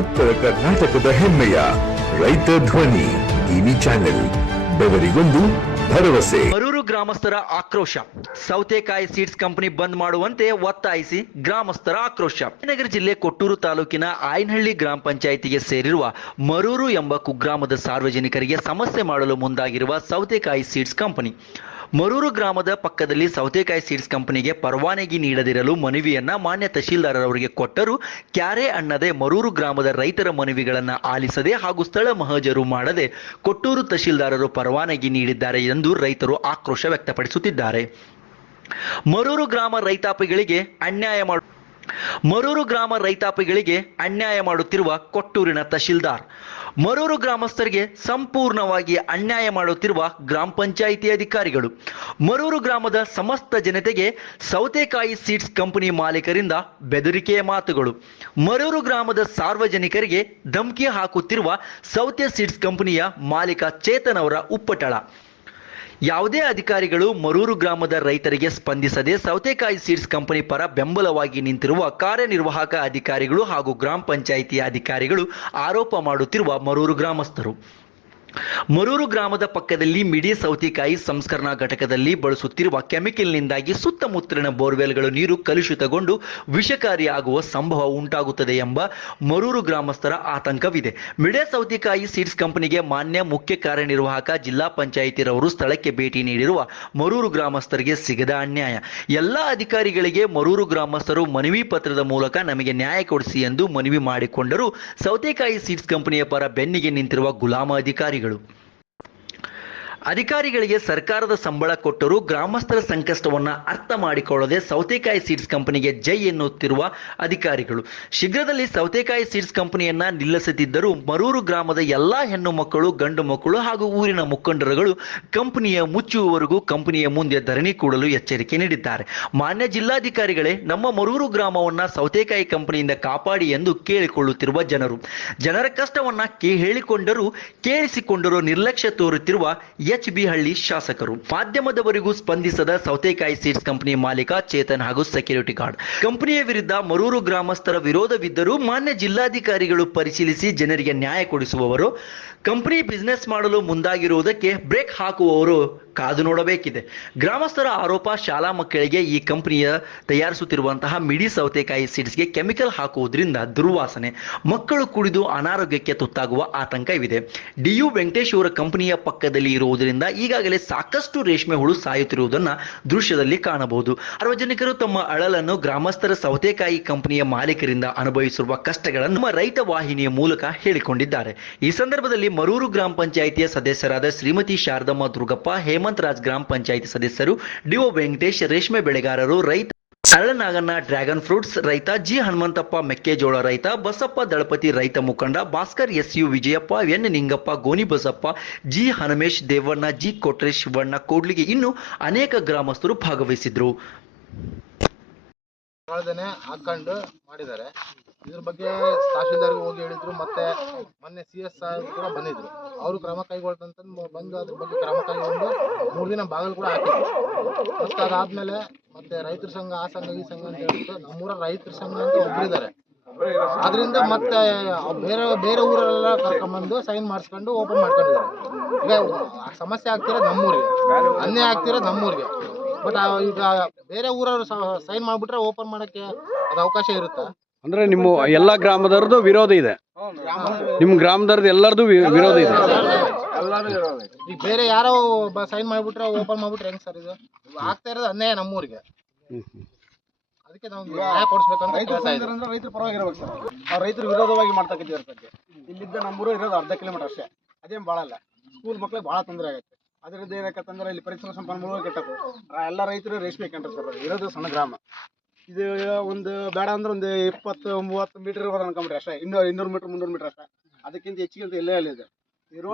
ಉತ್ತರ ಕರ್ನಾಟಕದ ಹೆಮ್ಮೆಯ ರೈತ ಧ್ವನಿ ಟಿವಿ ಚಾನೆಲ್, ಬೆವರಿಗೊಂದು ಭರವಸೆ. ಮರೂರು ಗ್ರಾಮಸ್ಥರ ಆಕ್ರೋಶ. ಸೌತೆಕಾಯಿ ಸೀಡ್ಸ್ ಕಂಪನಿ ಬಂದ್ ಮಾಡುವಂತೆ ಒತ್ತಾಯಿಸಿ ಗ್ರಾಮಸ್ಥರ ಆಕ್ರೋಶ. ನಗರ ಜಿಲ್ಲೆ ಕೊಟ್ಟೂರು ತಾಲೂಕಿನ ಆಯನಹಳ್ಳಿ ಗ್ರಾಮ ಪಂಚಾಯಿತಿಗೆ ಸೇರಿರುವ ಮರೂರು ಎಂಬ ಕುಗ್ರಾಮದ ಸಾರ್ವಜನಿಕರಿಗೆ ಸಮಸ್ಯೆ ಮಾಡಲು ಮುಂದಾಗಿರುವ ಸೌತೆಕಾಯಿ ಸೀಡ್ಸ್ ಕಂಪನಿ. ಮರೂರು ಗ್ರಾಮದ ಪಕ್ಕದಲ್ಲಿ ಸೌತೆಕಾಯಿ ಸೀಡ್ಸ್ ಕಂಪನಿಗೆ ಪರವಾನಗಿ ನೀಡದಿರಲು ಮನವಿಯನ್ನ ಮಾನ್ಯ ತಹಶೀಲ್ದಾರರವರಿಗೆ ಕೊಟ್ಟರೂ. ಕ್ಯಾರೆ ಅಣ್ಣದೆ ಮರೂರು ಗ್ರಾಮದ ರೈತರ ಮನವಿಗಳನ್ನ ಆಲಿಸದೆ ಹಾಗೂ ಸ್ಥಳ ಮಹಜರು ಮಾಡದೆ ಕೊಟ್ಟೂರು ತಹಶೀಲ್ದಾರರು ಪರವಾನಗಿ ನೀಡಿದ್ದಾರೆ ಎಂದು ರೈತರು ಆಕ್ರೋಶ ವ್ಯಕ್ತಪಡಿಸುತ್ತಿದ್ದಾರೆ. ಮರೂರು ಗ್ರಾಮ ರೈತಾಪಿಗಳಿಗೆ ಅನ್ಯಾಯ ಮಾಡು ಮರೂರು ಗ್ರಾಮ ರೈತಾಪಿಗಳಿಗೆ ಅನ್ಯಾಯ ಮಾಡುತ್ತಿರುವ ಕೊಟ್ಟೂರಿನ ತಹಶೀಲ್ದಾರ್. ಮರೂರು ಗ್ರಾಮಸ್ಥರಿಗೆ ಸಂಪೂರ್ಣವಾಗಿ ಅನ್ಯಾಯ ಮಾಡುತ್ತಿರುವ ಗ್ರಾಮ ಪಂಚಾಯಿತಿ ಅಧಿಕಾರಿಗಳು. ಮರೂರು ಗ್ರಾಮದ ಸಮಸ್ತ ಜನತೆಗೆ ಸೌತೆಕಾಯಿ ಸೀಡ್ಸ್ ಕಂಪನಿ ಮಾಲೀಕರಿಂದ ಬೆದರಿಕೆಯ ಮಾತುಗಳು. ಮರೂರು ಗ್ರಾಮದ ಸಾರ್ವಜನಿಕರಿಗೆ ಧಮಕಿ ಹಾಕುತ್ತಿರುವ ಸೌತೆ ಸೀಡ್ಸ್ ಕಂಪನಿಯ ಮಾಲೀಕ ಚೇತನ್ ಅವರ ಉಪ್ಪಟಳ. ಯಾವುದೇ ಅಧಿಕಾರಿಗಳು ಮರೂರು ಗ್ರಾಮದ ರೈತರಿಗೆ ಸ್ಪಂದಿಸದೆ ಸೌತೆಕಾಯಿ ಸೀಡ್ಸ್ ಕಂಪನಿ ಪರ ಬೆಂಬಲವಾಗಿ ನಿಂತಿರುವ ಕಾರ್ಯನಿರ್ವಾಹಕ ಅಧಿಕಾರಿಗಳು ಹಾಗೂ ಗ್ರಾಮ ಪಂಚಾಯಿತಿಯ ಅಧಿಕಾರಿಗಳು ಆರೋಪ ಮಾಡುತ್ತಿರುವ ಮರೂರು ಗ್ರಾಮಸ್ಥರು. ಮರೂರು ಗ್ರಾಮದ ಪಕ್ಕದಲ್ಲಿ ಮಿಡಿ ಸೌತೆಕಾಯಿ ಸಂಸ್ಕರಣಾ ಘಟಕದಲ್ಲಿ ಬಳಸುತ್ತಿರುವ ಕೆಮಿಕಲ್ನಿಂದಾಗಿ ಸುತ್ತಮುತ್ತಲಿನ ಬೋರ್ವೆಲ್ಗಳು ನೀರು ಕಲುಷಿತಗೊಂಡು ವಿಷಕಾರಿಯಾಗುವ ಸಂಭವ ಉಂಟಾಗುತ್ತದೆ ಎಂಬ ಮರೂರು ಗ್ರಾಮಸ್ಥರ ಆತಂಕವಿದೆ. ಮಿಡೆ ಸೌತೆಕಾಯಿ ಸೀಡ್ಸ್ ಕಂಪನಿಗೆ ಮಾನ್ಯ ಮುಖ್ಯ ಕಾರ್ಯನಿರ್ವಾಹಕ ಜಿಲ್ಲಾ ಪಂಚಾಯಿತಿರವರು ಸ್ಥಳಕ್ಕೆ ಭೇಟಿ ನೀಡಿರುವ ಮರೂರು ಗ್ರಾಮಸ್ಥರಿಗೆ ಸಿಗದ ಅನ್ಯಾಯ. ಎಲ್ಲ ಅಧಿಕಾರಿಗಳಿಗೆ ಮರೂರು ಗ್ರಾಮಸ್ಥರು ಮನವಿ ಪತ್ರದ ಮೂಲಕ ನಮಗೆ ನ್ಯಾಯ ಕೊಡಿಸಿ ಎಂದು ಮನವಿ ಮಾಡಿಕೊಂಡರು ಸೌತೆಕಾಯಿ ಸೀಡ್ಸ್ ಕಂಪನಿಯ ಪರ ಬೆನ್ನಿಗೆ ನಿಂತಿರುವ ಗುಲಾಮ ಅಧಿಕಾರಿಗಳು ಧನ್ಯವಾದಗಳು ಅಧಿಕಾರಿಗಳಿಗೆ ಸರ್ಕಾರದ ಸಂಬಳ ಕೊಟ್ಟರೂ ಗ್ರಾಮಸ್ಥರ ಸಂಕಷ್ಟವನ್ನ ಅರ್ಥ ಮಾಡಿಕೊಳ್ಳದೆ ಸೌತೆಕಾಯಿ ಸೀಡ್ಸ್ ಕಂಪನಿಗೆ ಜೈ ಎನ್ನುತ್ತಿರುವ ಅಧಿಕಾರಿಗಳು. ಶೀಘ್ರದಲ್ಲಿ ಸೌತೆಕಾಯಿ ಸೀಡ್ಸ್ ಕಂಪನಿಯನ್ನ ನಿಲ್ಲಿಸುತ್ತಿದ್ದರೂ ಮರೂರು ಗ್ರಾಮದ ಎಲ್ಲಾ ಹೆಣ್ಣು ಮಕ್ಕಳು, ಗಂಡು ಮಕ್ಕಳು ಹಾಗೂ ಊರಿನ ಮುಖಂಡರುಗಳು ಕಂಪನಿಯ ಮುಚ್ಚುವವರೆಗೂ ಕಂಪನಿಯ ಮುಂದೆ ಧರಣಿ ಕೂಡಲು ಎಚ್ಚರಿಕೆ ನೀಡಿದ್ದಾರೆ. ಮಾನ್ಯ ಜಿಲ್ಲಾಧಿಕಾರಿಗಳೇ, ನಮ್ಮ ಮರೂರು ಗ್ರಾಮವನ್ನ ಸೌತೆಕಾಯಿ ಕಂಪನಿಯಿಂದ ಕಾಪಾಡಿ ಎಂದು ಕೇಳಿಕೊಳ್ಳುತ್ತಿರುವ ಜನರು. ಜನರ ಕಷ್ಟವನ್ನ ಹೇಳಿಕೊಂಡರೂ ಕೇಳಿಸಿಕೊಂಡರೂ ನಿರ್ಲಕ್ಷ್ಯ ತೋರುತ್ತಿರುವ ಎಚ್ ಬಿ ಹಳ್ಳಿ ಶಾಸಕರು ಮಾಧ್ಯಮದವರೆಗೂ ಸ್ಪಂದಿಸದ ಸೌತೆಕಾಯಿ ಸೀಡ್ಸ್ ಕಂಪನಿ ಮಾಲೀಕ ಚೇತನ್ ಹಾಗೂ ಸೆಕ್ಯೂರಿಟಿ ಗಾರ್ಡ್. ಕಂಪನಿಯ ವಿರುದ್ಧ ಮರೂರು ಗ್ರಾಮಸ್ಥರ ವಿರೋಧವಿದ್ದರೂ ಮಾನ್ಯ ಜಿಲ್ಲಾಧಿಕಾರಿಗಳು ಪರಿಶೀಲಿಸಿ ಜನರಿಗೆ ನ್ಯಾಯ ಕೊಡಿಸುವವರು. ಕಂಪನಿ ಬಿಸಿನೆಸ್ ಮಾಡಲು ಮುಂದಾಗಿರುವುದಕ್ಕೆ ಬ್ರೇಕ್ ಹಾಕುವವರು ಕಾದು ನೋಡಬೇಕಿದೆ. ಗ್ರಾಮಸ್ಥರ ಆರೋಪ ಶಾಲಾ ಮಕ್ಕಳಿಗೆ ಈ ಕಂಪನಿಯ ತಯಾರಿಸುತ್ತಿರುವಂತಹ ಮಿಡಿ ಸೌತೆಕಾಯಿ ಸೀಡ್ಸ್ಗೆ ಕೆಮಿಕಲ್ ಹಾಕುವುದರಿಂದ ದುರ್ವಾಸನೆ. ಮಕ್ಕಳು ಕುಡಿದು ಅನಾರೋಗ್ಯಕ್ಕೆ ತುತ್ತಾಗುವ ಆತಂಕವಿದೆ. ಡಿಯು ವೆಂಕಟೇಶ್ ಅವರ ಕಂಪನಿಯ ಪಕ್ಕದಲ್ಲಿ ಇರುವುದರಿಂದ ಈಗಾಗಲೇ ಸಾಕಷ್ಟು ರೇಷ್ಮೆ ಹುಳು ಸಾಯುತ್ತಿರುವುದನ್ನ ದೃಶ್ಯದಲ್ಲಿ ಕಾಣಬಹುದು. ಸಾರ್ವಜನಿಕರು ತಮ್ಮ ಅಳಲನ್ನು ಗ್ರಾಮಸ್ಥರ ಸೌತೆಕಾಯಿ ಕಂಪನಿಯ ಮಾಲೀಕರಿಂದ ಅನುಭವಿಸಿರುವ ಕಷ್ಟಗಳನ್ನು ನಮ್ಮ ರೈತ ವಾಹಿನಿಯ ಮೂಲಕ ಹೇಳಿಕೊಂಡಿದ್ದಾರೆ. ಈ ಸಂದರ್ಭದಲ್ಲಿ ಮರೂರು ಗ್ರಾಮ ಪಂಚಾಯಿತಿಯ ಸದಸ್ಯರಾದ ಶ್ರೀಮತಿ ಶಾರದಮ್ಮ ದುರ್ಗಪ್ಪ ಹೇಮಂತ್ ರಾಜ್ ಗ್ರಾಮ ಪಂಚಾಯಿತಿ ಸದಸ್ಯರು ಡಿಒ ವೆಂಕಟೇಶ್, ರೇಷ್ಮೆ ಬೆಳೆಗಾರರು, ರೈತ ಅರಳನಾಗಣ್ಣ ಡ್ರ್ಯಾಗನ್ ಫ್ರೂಟ್ಸ್ ರೈತ ಜಿ ಹನುಮಂತಪ್ಪ ಮೆಕ್ಕೆಜೋಳ ರೈತ, ಬಸಪ್ಪ ದಳಪತಿ ರೈತ ಮುಖಂಡ, Bhaskar S U Vijayappa, N Ningappa Goni Basappa, G Hanumesh Devanna, G Kotresh Shivanna ಕೋಡ್ಲಿಗೆ ಇನ್ನು ಅನೇಕ ಗ್ರಾಮಸ್ಥರು ಭಾಗವಹಿಸಿದ್ರು. ಮಾಡಿದ್ದಾರೆ. ಇದ್ರ ಬಗ್ಗೆ ತಹಶೀಲ್ದಾರ್ಗೆ ಹೋಗಿ ಹೇಳಿದ್ರು, ಮತ್ತೆ ಮೊನ್ನೆ ಸಿ ಎಸ್ ಕೂಡ ಬಂದಿದ್ರು. ಅವರು ಕ್ರಮ ಕೈಗೊಳ್ತಂತ ಬಂದು ಅದ್ರ ಬಗ್ಗೆ ಕ್ರಮ ಕೈಗೊಂಡು ಮೂರು ದಿನ ಬಾಗಿಲು ಕೂಡ ಹಾಕಿದ್ರು. ಮತ್ತೆ ಅದಾದ್ಮೇಲೆ ಮತ್ತೆ ರೈತರ ಸಂಘ, ಆ ಸಂಘ, ಈ ಸಂಘ ಅಂತ ಹೇಳ್ಬಿಟ್ಟು ನಮ್ಮೂರ ರೈತರ ಸಂಘ ಅಂತ ಒಬ್ಬರಿದ್ದಾರೆ ಅದರಿಂದ ಮತ್ತೆ ಬೇರೆ ಬೇರೆ ಊರೆಲ್ಲ ಕರ್ಕೊಂಡ್ಬಂದು ಸೈನ್ ಮಾಡಿಸ್ಕೊಂಡು ಓಪನ್ ಮಾಡ್ಕೊಂಡಿದ್ದಾರೆ. ಈಗ ಸಮಸ್ಯೆ ಆಗ್ತಿರೋದು ನಮ್ಮೂರಿಗೆ. ಅನ್ಯಾಯ ಆಗ್ತಿರೋದು ನಮ್ಮೂರಿಗೆ. ಬಟ್ ಈಗ ಬೇರೆ ಊರವರು ಸೈನ್ ಮಾಡಿಬಿಟ್ರೆ ಓಪನ್ ಮಾಡಕ್ಕೆ ಅದು ಅವಕಾಶ ಇರುತ್ತಾ? ಅಂದ್ರೆ ನಿಮ್ಮ ಎಲ್ಲ ಗ್ರಾಮದವ್ರದ್ದು ವಿರೋಧ ಇದೆ. ನಿಮ್ ಗ್ರಾಮದವ್ರದ್ದು ಎಲ್ಲರದು ವಿರೋಧ ಇದೆ. ಈಗ ಬೇರೆ ಯಾರೋ ಸೈನ್ ಮಾಡಿಬಿಟ್ರೆ ಓಪನ್ ಮಾಡ್ಬಿಟ್ರೆ ಹೆಂಗ್ ಸರ್ ಇದು? ಆಗ್ತಾ ಇರೋದು ಅನ್ಯಾಯ ನಮ್ಮೂರಿಗೆ. ಅದಕ್ಕೆ ನಾವು ನ್ಯಾಯ ಕೊಡಿಸ್ಬೇಕಂತ ಕೇಳ್ತಾ ಇದ್ದೀವಿ. ರೈತರ ಪರವಾಗಿರ್ಬೇಕು ಸರ್ ಆ ರೈತರು ವಿರೋಧವಾಗಿ ಮಾಡ್ತಕ್ಕಂಥ ಬಗ್ಗೆ. ಇಲ್ಲಿದ್ದ ನಮ್ಮೂರು ಇರೋದು ಅರ್ಧ ಕಿಲೋಮೀಟರ್ ಅಷ್ಟೇ. ಅದೇನು ಭಾಳಲ್ಲ ಸ್ಕೂಲ್ ಮಕ್ಳಿಗೆ ಭಾಳ ತೊಂದರೆ ಆಗುತ್ತೆ. ಅದರಿಂದ ಏನಾಗತ್ತಂದ್ರೆ ಇಲ್ಲಿ ಪರಿಸರ ಸಂಪನ್ಮೂಲ ಕೆಟ್ಟಬೇಕು ಆ ಎಲ್ಲ ರೈತರು ರೇಷ್ಮೆ ಕಂಡ್ರೆ ಸರ್ ಇರೋದು ಸಣ್ಣ ಗ್ರಾಮ. ಇದು ಒಂದು ಬೇಡ ಅಂದ್ರೆ ಒಂದು ಇಪ್ಪತ್ತು ಮೂವತ್ತು ಮೀಟರ್ ಬರೋದು ಅನ್ಕೊಂಬಿಟ್ರೆ ಅಷ್ಟೇ. ಇನ್ನೂರು ಇನ್ನೂರು ಮೀಟರ್ ಮುನ್ನೂರು ಮೀಟರ್ ಅಷ್ಟೇ. ಅದಕ್ಕಿಂತ ಹೆಚ್ಚಿಗೆ ಅಂತ ಎಲ್ಲೇ ಅಲ್ಲಿದೆ.